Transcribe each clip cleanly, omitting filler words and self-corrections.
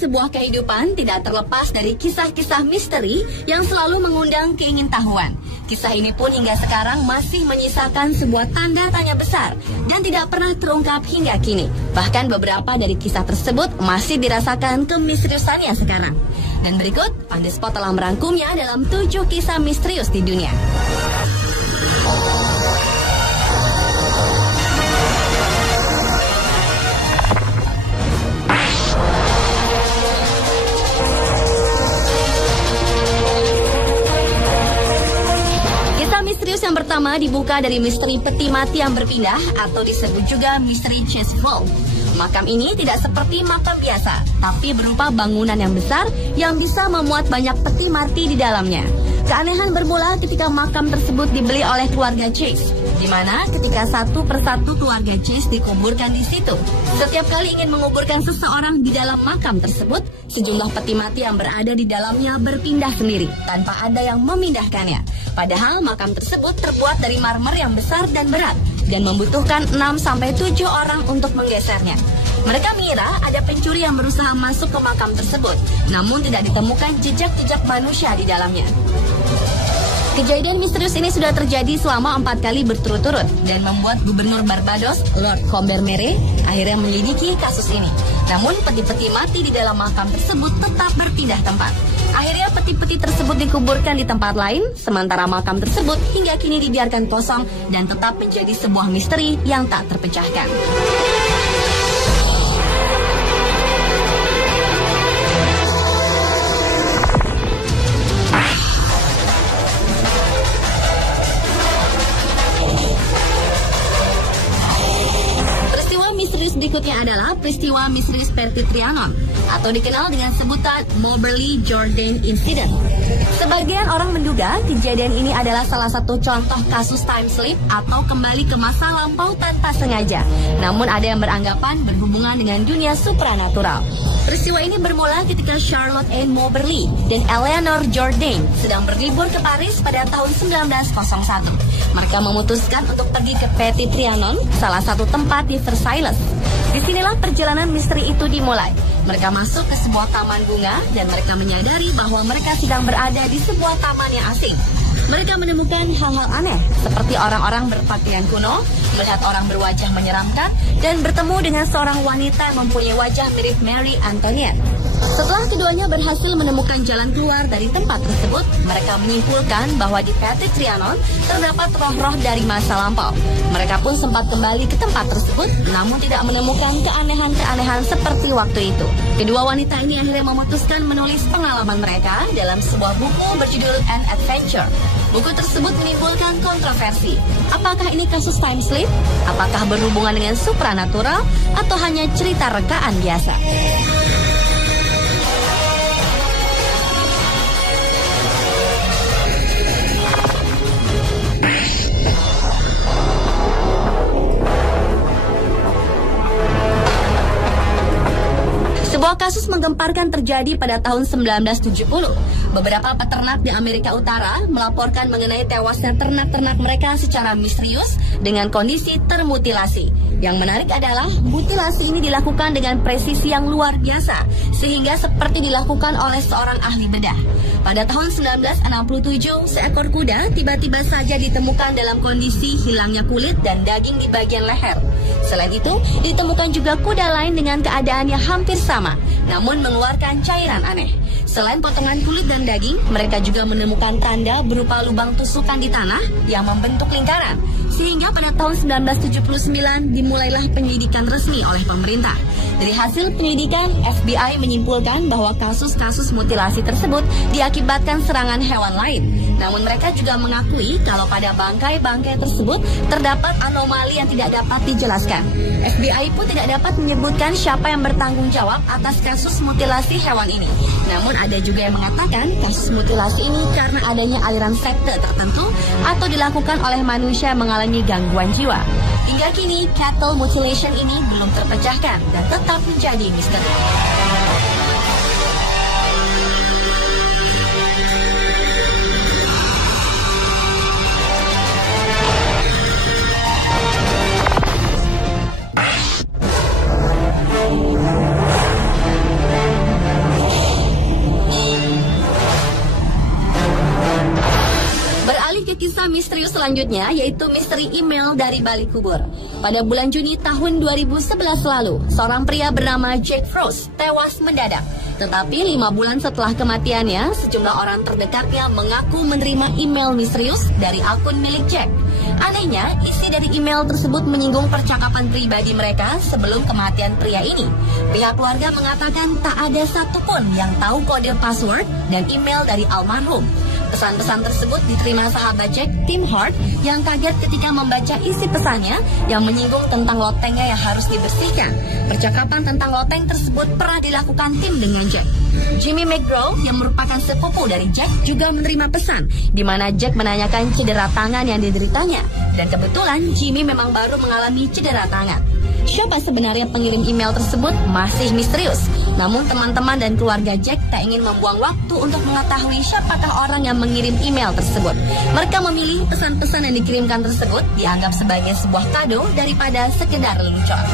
sebuah kehidupan tidak terlepas dari kisah-kisah misteri yang selalu mengundang keingintahuan. Kisah ini pun hingga sekarang masih menyisakan sebuah tanda tanya besar dan tidak pernah terungkap hingga kini. Bahkan beberapa dari kisah tersebut masih dirasakan kemisteriusannya sekarang. Dan berikut, On The Spot telah merangkumnya dalam 7 kisah misterius di dunia. Misterius yang pertama dibuka dari misteri peti mati yang berpindah atau disebut juga misteri chest vault. Makam ini tidak seperti makam biasa, tapi berupa bangunan yang besar yang bisa memuat banyak peti mati di dalamnya. Keanehan bermula ketika makam tersebut dibeli oleh keluarga Chase, di mana ketika satu persatu keluarga Chase dikuburkan di situ. Setiap kali ingin menguburkan seseorang di dalam makam tersebut, sejumlah peti mati yang berada di dalamnya berpindah sendiri tanpa ada yang memindahkannya. Padahal makam tersebut terbuat dari marmer yang besar dan berat dan membutuhkan 6-7 orang untuk menggesernya. Mereka mengira ada pencuri yang berusaha masuk ke makam tersebut, namun tidak ditemukan jejak-jejak manusia di dalamnya. Kejadian misterius ini sudah terjadi selama 4 kali berturut-turut dan membuat Gubernur Barbados, Lord Combermere, akhirnya menyelidiki kasus ini. Namun peti-peti mati di dalam makam tersebut tetap berpindah tempat. Akhirnya peti-peti tersebut dikuburkan di tempat lain, sementara makam tersebut hingga kini dibiarkan kosong dan tetap menjadi sebuah misteri yang tak terpecahkan. Berikutnya adalah peristiwa misterius Petit Trianon atau dikenal dengan sebutan Moberly Jordan Incident. Sebagian orang menduga kejadian ini adalah salah satu contoh kasus time slip atau kembali ke masa lampau tanpa sengaja. Namun ada yang beranggapan berhubungan dengan dunia supranatural. Peristiwa ini bermula ketika Charlotte Ann Moberly dan Eleanor Jordan sedang berlibur ke Paris pada tahun 1901. Mereka memutuskan untuk pergi ke Petit Trianon, salah satu tempat di Versailles. Disinilah perjalanan misteri itu dimulai. Mereka masuk ke sebuah taman bunga dan mereka menyadari bahwa mereka sedang berada di sebuah taman yang asing. Mereka menemukan hal-hal aneh seperti orang-orang berpakaian kuno, melihat orang berwajah menyeramkan, dan bertemu dengan seorang wanita yang mempunyai wajah mirip Mary Antoinette. Setelah keduanya berhasil menemukan jalan keluar dari tempat tersebut, mereka menyimpulkan bahwa di Petit Trianon terdapat roh-roh dari masa lampau. Mereka pun sempat kembali ke tempat tersebut, namun tidak menemukan keanehan-keanehan seperti waktu itu. Kedua wanita ini akhirnya memutuskan menulis pengalaman mereka dalam sebuah buku berjudul An Adventure. Buku tersebut menimbulkan kontroversi. Apakah ini kasus time slip? Apakah berhubungan dengan supranatural? Atau hanya cerita rekaan biasa? Sebuah kasus menggemparkan terjadi pada tahun 1970. Beberapa peternak di Amerika Utara melaporkan mengenai tewasnya ternak-ternak mereka secara misterius dengan kondisi termutilasi. Yang menarik adalah mutilasi ini dilakukan dengan presisi yang luar biasa, sehingga seperti dilakukan oleh seorang ahli bedah. Pada tahun 1967, seekor kuda tiba-tiba saja ditemukan dalam kondisi hilangnya kulit dan daging di bagian leher. Selain itu, ditemukan juga kuda lain dengan keadaannya hampir sama, namun mengeluarkan cairan aneh. Selain potongan kulit dan daging, mereka juga menemukan tanda berupa lubang tusukan di tanah yang membentuk lingkaran. Sehingga pada tahun 1979 dimulailah penyelidikan resmi oleh pemerintah. Dari hasil penyelidikan, FBI menyimpulkan bahwa kasus-kasus mutilasi tersebut diakibatkan serangan hewan lain. Namun mereka juga mengakui kalau pada bangkai-bangkai tersebut terdapat anomali yang tidak dapat dijelaskan. FBI pun tidak dapat menyebutkan siapa yang bertanggung jawab atas kasus mutilasi hewan ini. Namun ada juga yang mengatakan kasus mutilasi ini karena adanya aliran sekte tertentu atau dilakukan oleh manusia yang mengalami gangguan jiwa. Hingga kini, cattle mutilation ini belum terpecahkan dan tetap menjadi misteri. misterius selanjutnya yaitu misteri email dari balik kubur. Pada bulan Juni tahun 2011 lalu, seorang pria bernama Jack Frost tewas mendadak. Tetapi 5 bulan setelah kematiannya, sejumlah orang terdekatnya mengaku menerima email misterius dari akun milik Jack. Anehnya, isi dari email tersebut menyinggung percakapan pribadi mereka sebelum kematian pria ini. Pihak keluarga mengatakan tak ada satupun yang tahu kode password dan email dari almarhum. Pesan-pesan tersebut diterima sahabat Jack, Tim Hart, yang kaget ketika membaca isi pesannya yang menyinggung tentang lotengnya yang harus dibersihkan. Percakapan tentang loteng tersebut pernah dilakukan Tim dengan Jack. Jimmy McGraw, yang merupakan sepupu dari Jack, juga menerima pesan di mana Jack menanyakan cedera tangan yang dideritanya. Dan kebetulan Jimmy memang baru mengalami cedera tangan. Siapa sebenarnya pengirim email tersebut masih misterius. Namun teman-teman dan keluarga Jack tak ingin membuang waktu untuk mengetahui siapakah orang yang mengirim email tersebut. Mereka memilih pesan-pesan yang dikirimkan tersebut dianggap sebagai sebuah kado daripada sekedar lelucon.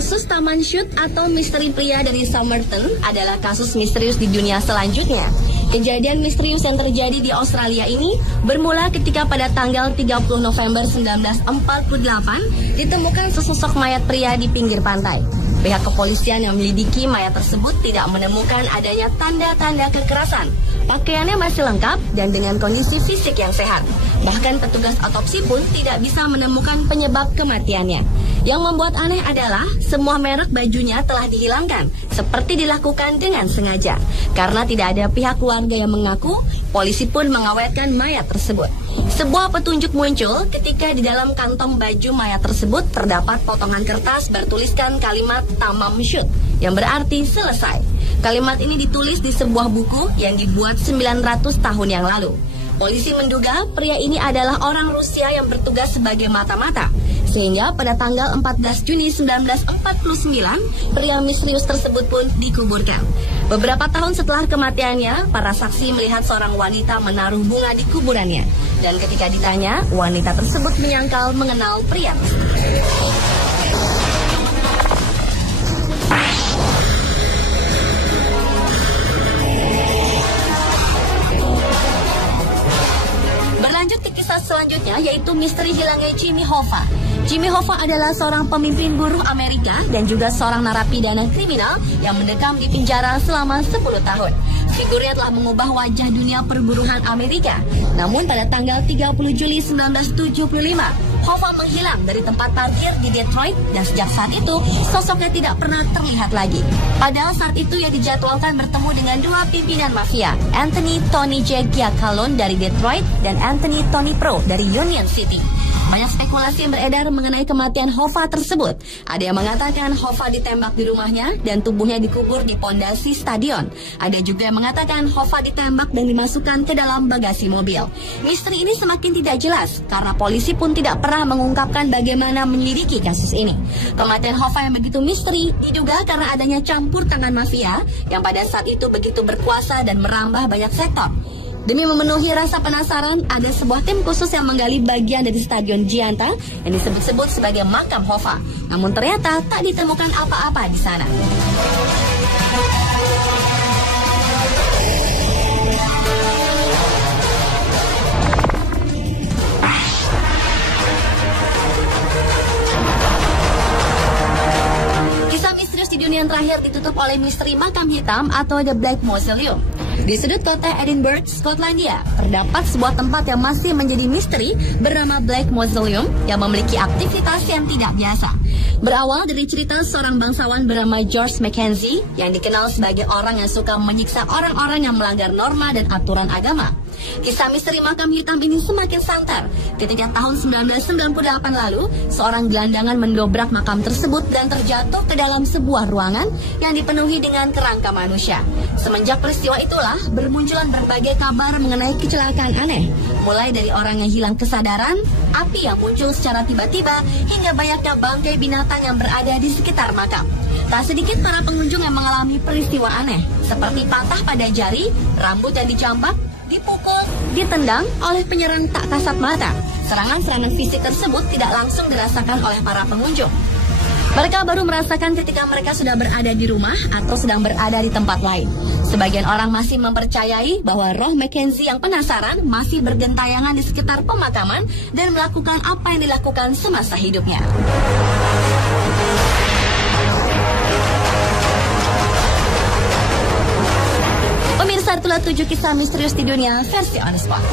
Kasus Taman Shoot atau misteri pria dari Somerton adalah kasus misterius di dunia selanjutnya. Kejadian misterius yang terjadi di Australia ini bermula ketika pada tanggal 30 November 1948 ditemukan sesosok mayat pria di pinggir pantai. Pihak kepolisian yang menyelidiki mayat tersebut tidak menemukan adanya tanda-tanda kekerasan. Pakaiannya masih lengkap dan dengan kondisi fisik yang sehat. Bahkan petugas otopsi pun tidak bisa menemukan penyebab kematiannya. Yang membuat aneh adalah semua merek bajunya telah dihilangkan, seperti dilakukan dengan sengaja. Karena tidak ada pihak keluarga yang mengaku, polisi pun mengawetkan mayat tersebut. Sebuah petunjuk muncul ketika di dalam kantong baju mayat tersebut terdapat potongan kertas bertuliskan kalimat tamam shoot, yang berarti selesai. Kalimat ini ditulis di sebuah buku yang dibuat 900 tahun yang lalu. Polisi menduga pria ini adalah orang Rusia yang bertugas sebagai mata-mata. Sehingga pada tanggal 14 Juni 1949, pria misterius tersebut pun dikuburkan. Beberapa tahun setelah kematiannya, para saksi melihat seorang wanita menaruh bunga di kuburannya. Dan ketika ditanya, wanita tersebut menyangkal mengenal pria misterius. Berlanjut ke kisah selanjutnya, yaitu misteri hilangnya Jimmy Hoffa. Jimmy Hoffa adalah seorang pemimpin buruh Amerika dan juga seorang narapidana kriminal yang mendekam di penjara selama 10 tahun. Figurnya telah mengubah wajah dunia perburuhan Amerika. Namun pada tanggal 30 Juli 1975, Hoffa menghilang dari tempat parkir di Detroit dan sejak saat itu sosoknya tidak pernah terlihat lagi. Padahal saat itu ia dijadwalkan bertemu dengan dua pimpinan mafia, Anthony Tony J. Giacalone dari Detroit dan Anthony Tony Pro dari Union City. Banyak spekulasi yang beredar mengenai kematian Hoffa tersebut. Ada yang mengatakan Hoffa ditembak di rumahnya dan tubuhnya dikubur di pondasi stadion. Ada juga yang mengatakan Hoffa ditembak dan dimasukkan ke dalam bagasi mobil. Misteri ini semakin tidak jelas karena polisi pun tidak pernah mengungkapkan bagaimana menyelidiki kasus ini. Kematian Hoffa yang begitu misteri diduga karena adanya campur tangan mafia yang pada saat itu begitu berkuasa dan merambah banyak sektor. Demi memenuhi rasa penasaran, ada sebuah tim khusus yang menggali bagian dari Stadion Gianta yang disebut-sebut sebagai makam Hoffa. Namun ternyata tak ditemukan apa-apa di sana. Kisah misterius di dunia yang terakhir ditutup oleh misteri makam hitam atau The Black Mausoleum. Di sudut kota Edinburgh, Skotlandia, terdapat sebuah tempat yang masih menjadi misteri bernama Black Mausoleum yang memiliki aktivitas yang tidak biasa. Berawal dari cerita seorang bangsawan bernama George Mackenzie yang dikenal sebagai orang yang suka menyiksa orang-orang yang melanggar norma dan aturan agama. Kisah misteri makam hitam ini semakin santer ketika tahun 1998 lalu seorang gelandangan mendobrak makam tersebut dan terjatuh ke dalam sebuah ruangan yang dipenuhi dengan kerangka manusia. Semenjak peristiwa itulah bermunculan berbagai kabar mengenai kecelakaan aneh, mulai dari orang yang hilang kesadaran, api yang muncul secara tiba-tiba, hingga banyaknya bangkai binatang yang berada di sekitar makam. Tak sedikit para pengunjung yang mengalami peristiwa aneh, seperti patah pada jari, rambut yang dicampak, dipukul, ditendang oleh penyerang tak kasat mata. Serangan-serangan fisik tersebut tidak langsung dirasakan oleh para pengunjung. Mereka baru merasakan ketika mereka sudah berada di rumah atau sedang berada di tempat lain. Sebagian orang masih mempercayai bahwa roh Mackenzie yang penasaran masih bergentayangan di sekitar pemakaman dan melakukan apa yang dilakukan semasa hidupnya. Pemirsa, itulah 7 kisah misterius di dunia versi On The Spot.